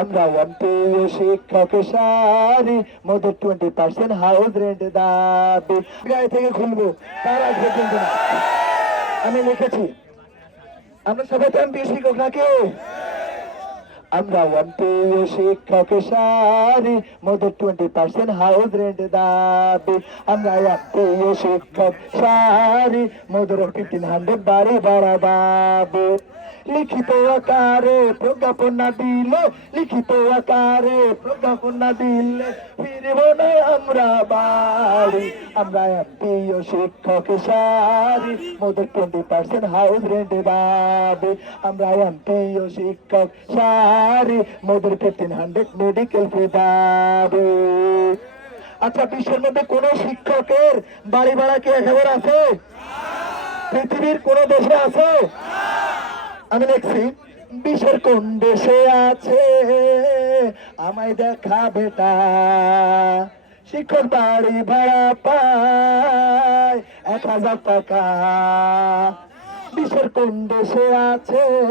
আমরা এমপিও শিক্ষক সারি মোদের 20% হাউস রেন্ট দাবি গায়ে থেকে খুলবো তার আগে কিন্তু না। আমি লিখেছি আমরা সবাই তো এমপিও শিক্ষক নাকি? আমরা এমপিও শিক্ষক সারি মোদের 20% হাউস রেন্ট দাবি। আমরা এমপিও শিক্ষক সারি মোদের 1500 বাড়ি ভাড়া দাবি। লিখিত আকারে প্রজ্ঞাপন না দিলে, লিখিত আকারে প্রজ্ঞাপন না দিলে ফিরব না আমরা বাড়ি। আমরা এমপিও শিক্ষক সারি মোদের 20% হাউস রেন্ট দাবি। আমরা এমপিও শিক্ষক সারি মোদের 1500 মেডিকেল ফি দাবি। আচ্ছা, বিশ্বের মধ্যে কোন শিক্ষকের বাড়ি ভাড়া কি 1000 আছে? পৃথিবীর কোন দেশে আছে? আমি লিখছি বিশ্বের কোন দেশে আছে আমায় দেখা বেটা শিক্ষক বাড়ি ভাড়া পায় 1000 টাকা। বিশ্বের কোন দেশে আছে?